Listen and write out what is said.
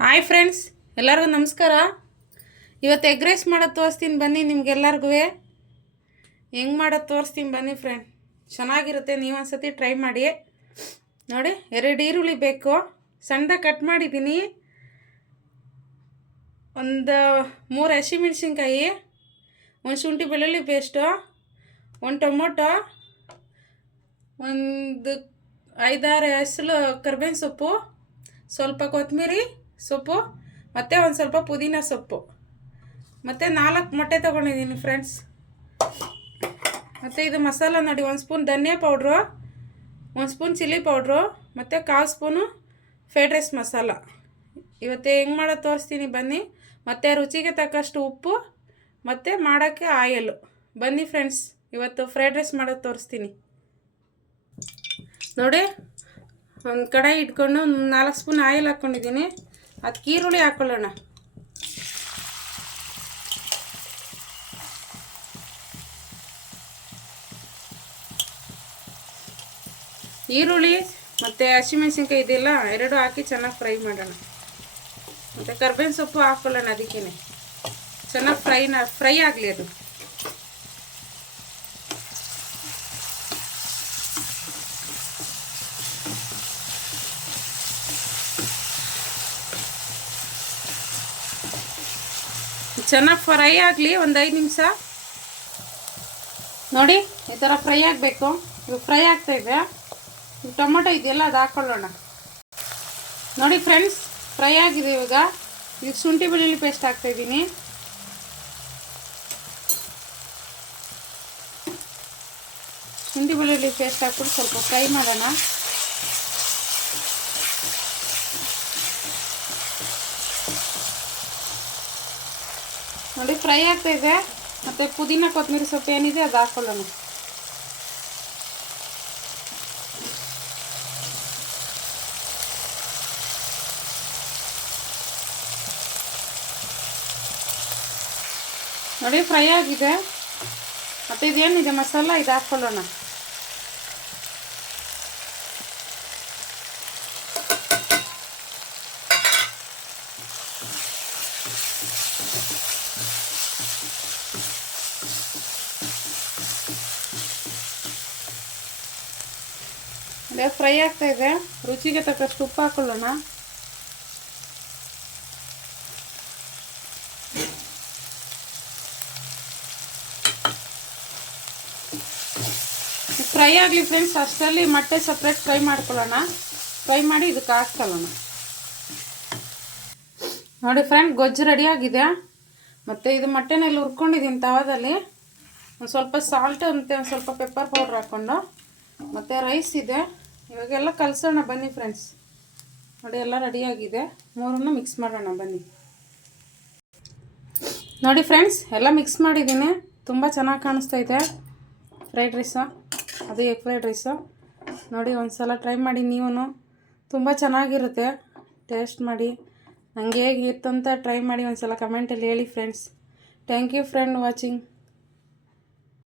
Hi friends, ಎಲ್ಲರಿಗೂ ನಮಸ್ಕಾರ. ಇವತ್ತು ಎಗ್ ರೈಸ್ ಮಾಡೋದು ತೋರಿಸ್ತೀನಿ ಬನ್ನಿ ನಿಮ್ಗೆಲ್ಲರಿಗೂ. ಹೆಂಗೆ ಮಾಡೋದು ತೋರಿಸ್ತೀನಿ ಬನ್ನಿ ಫ್ರೆಂಡ್ ಚೆನ್ನಾಗಿರುತ್ತೆ, ನೀವು ಒಂದ್ಸತಿ ಟ್ರೈ ಮಾಡಿ. ನೋಡಿ, ಎರಡು ಈರುಳ್ಳಿ ಬೇಕು. ಸಣ್ಣದ ಕಟ್ ಮಾಡಿದ್ದೀನಿ. ಒಂದು ಮೂರು ಹಸಿಮೆಣ್ಸಿನ್ಕಾಯಿ, ಒಂದು ಶುಂಠಿ ಬೆಳ್ಳುಳ್ಳಿ ಪೇಸ್ಟು ಒಂದು ಟೊಮೊಟೊ, ಒಂದು ಐದಾರು ಹೆಸಲು ಕರ್ಬೇವಿನ ಸೊಪ್ಪು, ಸ್ವಲ್ಪ ಕೊತ್ತಂಬರಿ ಸೊಪ್ಪು, ಮತ್ತು ಒಂದು ಸ್ವಲ್ಪ ಪುದೀನ ಸೊಪ್ಪು. ಮತ್ತು ನಾಲ್ಕು ಮೊಟ್ಟೆ ತೊಗೊಂಡಿದ್ದೀನಿ ಫ್ರೆಂಡ್ಸ್ ಮತ್ತು ಇದು ಮಸಾಲ ನೋಡಿ, ಒಂದು ಸ್ಪೂನ್ ಧನಿಯಾ ಪೌಡ್ರು ಒಂದು ಸ್ಪೂನ್ ಚಿಲ್ಲಿ ಪೌಡ್ರು ಮತ್ತು ಕಾಲು ಸ್ಪೂನು ಫ್ರೈಡ್ ರೈಸ್ ಮಸಾಲ. ಇವತ್ತು ಹೆಂಗೆ ಮಾಡೋದು ತೋರಿಸ್ತೀನಿ, ಬನ್ನಿ. ಮತ್ತು ರುಚಿಗೆ ತಕ್ಕಷ್ಟು ಉಪ್ಪು, ಮತ್ತು ಮಾಡೋಕ್ಕೆ ಆಯಲು. ಬನ್ನಿ ಫ್ರೆಂಡ್ಸ್ ಇವತ್ತು ಫ್ರೈಡ್ ರೈಸ್ ಮಾಡೋದು ತೋರಿಸ್ತೀನಿ. ನೋಡಿ, ಒಂದು ಕಡಾಯಿ ಇಟ್ಕೊಂಡು ನಾಲ್ಕು ಸ್ಪೂನ್ ಆಯಿಲ್ ಹಾಕ್ಕೊಂಡಿದ್ದೀನಿ ಅದಕ್ಕೆ ಈರುಳ್ಳಿ ಹಾಕೊಳ್ಳೋಣ. ಈರುಳ್ಳಿ ಮತ್ತು ಹಸಿಮೆಣಸಿನ್ಕಾಯಿ ಇದೆಯಲ್ಲ, ಎರಡು ಹಾಕಿ ಚೆನ್ನಾಗಿ ಫ್ರೈ ಮಾಡೋಣ. ಮತ್ತು ಕರ್ಬೇವಿನ ಸೊಪ್ಪು ಹಾಕೊಳ್ಳೋಣ ಅದಕ್ಕೇ ಚೆನ್ನಾಗಿ ಫ್ರೈನ, ಫ್ರೈ ಆಗಲಿ ಅದು. ಚೆನ್ನಾಗಿ ಫ್ರೈ ಆಗಲಿ, ಒಂದು ಐದು ನಿಮಿಷ. ನೋಡಿ, ಈ ಥರ ಫ್ರೈ ಆಗಬೇಕು. ಇದು ಫ್ರೈ ಆಗ್ತಾ ಇದೆ. ಈ ಟೊಮೊಟೊ ಇದೆಯಲ್ಲ, ಅದು ಹಾಕ್ಕೊಳ್ಳೋಣ ನೋಡಿ ಫ್ರೆಂಡ್ಸ್ ಫ್ರೈ ಆಗಿದೆ ಇವಾಗ. ಇದು ಶುಂಠಿ ಬೆಳ್ಳುಳ್ಳಿ ಪೇಸ್ಟ್ ಹಾಕ್ತಾ ಇದ್ದೀನಿ. ಶುಂಠಿ ಬೆಳ್ಳುಳ್ಳಿ ಪೇಸ್ಟ್ ಹಾಕ್ಬಿಟ್ಟು ಸ್ವಲ್ಪ ಫ್ರೈ ಮಾಡೋಣ. ನೋಡಿ ಫ್ರೈ ಆಗ್ತಾಯಿದೆ ಮತ್ತು ಪುದೀನ ಕೊತ್ತಂಬರಿ ಸೊಪ್ಪು ಏನಿದೆ ಅದು ಹಾಕೊಳ್ಳೋಣ. ನೋಡಿ ಫ್ರೈ ಆಗಿದೆ. ಮತ್ತು ಇದೇನಿದೆ? ಮಸಾಲ ಇದು ಹಾಕ್ಕೊಳ್ಳೋಣ ಅದೇ ಫ್ರೈ ಆಗ್ತಾ ಇದೆ. ರುಚಿಗೆ ತಕ್ಕಷ್ಟು ಉಪ್ಪು ಹಾಕೊಳ್ಳೋಣ. ಫ್ರೈ ಆಗಲಿ ಫ್ರೆಂಡ್ಸ್ ಅಷ್ಟರಲ್ಲಿ ಮೊಟ್ಟೆ ಸಪ್ರೇಟ್ ಫ್ರೈ ಮಾಡ್ಕೊಳ್ಳೋಣ. ಫ್ರೈ ಮಾಡಿ ಇದಕ್ಕೆ ಹಾಕ್ಕೊಳ್ಳೋಣ. ನೋಡಿ ಫ್ರೆಂಡ್ ಗೊಜ್ಜು ರೆಡಿಯಾಗಿದೆ ಮತ್ತು ಇದು ಮೊಟ್ಟೆನಲ್ಲಿ ಹುರ್ಕೊಂಡಿದ್ದೀನಿ ತವಾದಲ್ಲಿ. ಒಂದು ಸ್ವಲ್ಪ ಸಾಲ್ಟ್ ಮತ್ತು ಒಂದು ಸ್ವಲ್ಪ ಪೆಪ್ಪರ್ ಪೌಡ್ರ್ ಹಾಕ್ಕೊಂಡು ಮತ್ತು ರೈಸ್ ಇದೆ. ಇವಾಗೆಲ್ಲ ಕಲಸೋಣ, ಬನ್ನಿ ಫ್ರೆಂಡ್ಸ್ ನೋಡಿ, ಎಲ್ಲ ರೆಡಿಯಾಗಿದೆ ಮೂರನ್ನು ಮಿಕ್ಸ್ ಮಾಡೋಣ, ಬನ್ನಿ. ನೋಡಿ ಫ್ರೆಂಡ್ಸ್ ಎಲ್ಲ ಮಿಕ್ಸ್ ಮಾಡಿದ್ದೀನಿ. ತುಂಬ ಚೆನ್ನಾಗಿ ಕಾಣಿಸ್ತಾ ಇದೆ. ಫ್ರೈಡ್ ರೈಸು ಅದು ಎಗ್ ಫ್ರೈಡ್ ರೈಸು ನೋಡಿ ಒಂದು ಸಲ ಟ್ರೈ ಮಾಡಿ ನೀವು ತುಂಬ ಚೆನ್ನಾಗಿರುತ್ತೆ. ಟೇಸ್ಟ್ ಮಾಡಿ. ನನಗೆ ಅಂತ ಟ್ರೈ ಮಾಡಿ ಒಂದು ಸಲ ಕಮೆಂಟಲ್ಲಿ ಹೇಳಿ friends thank you friend watching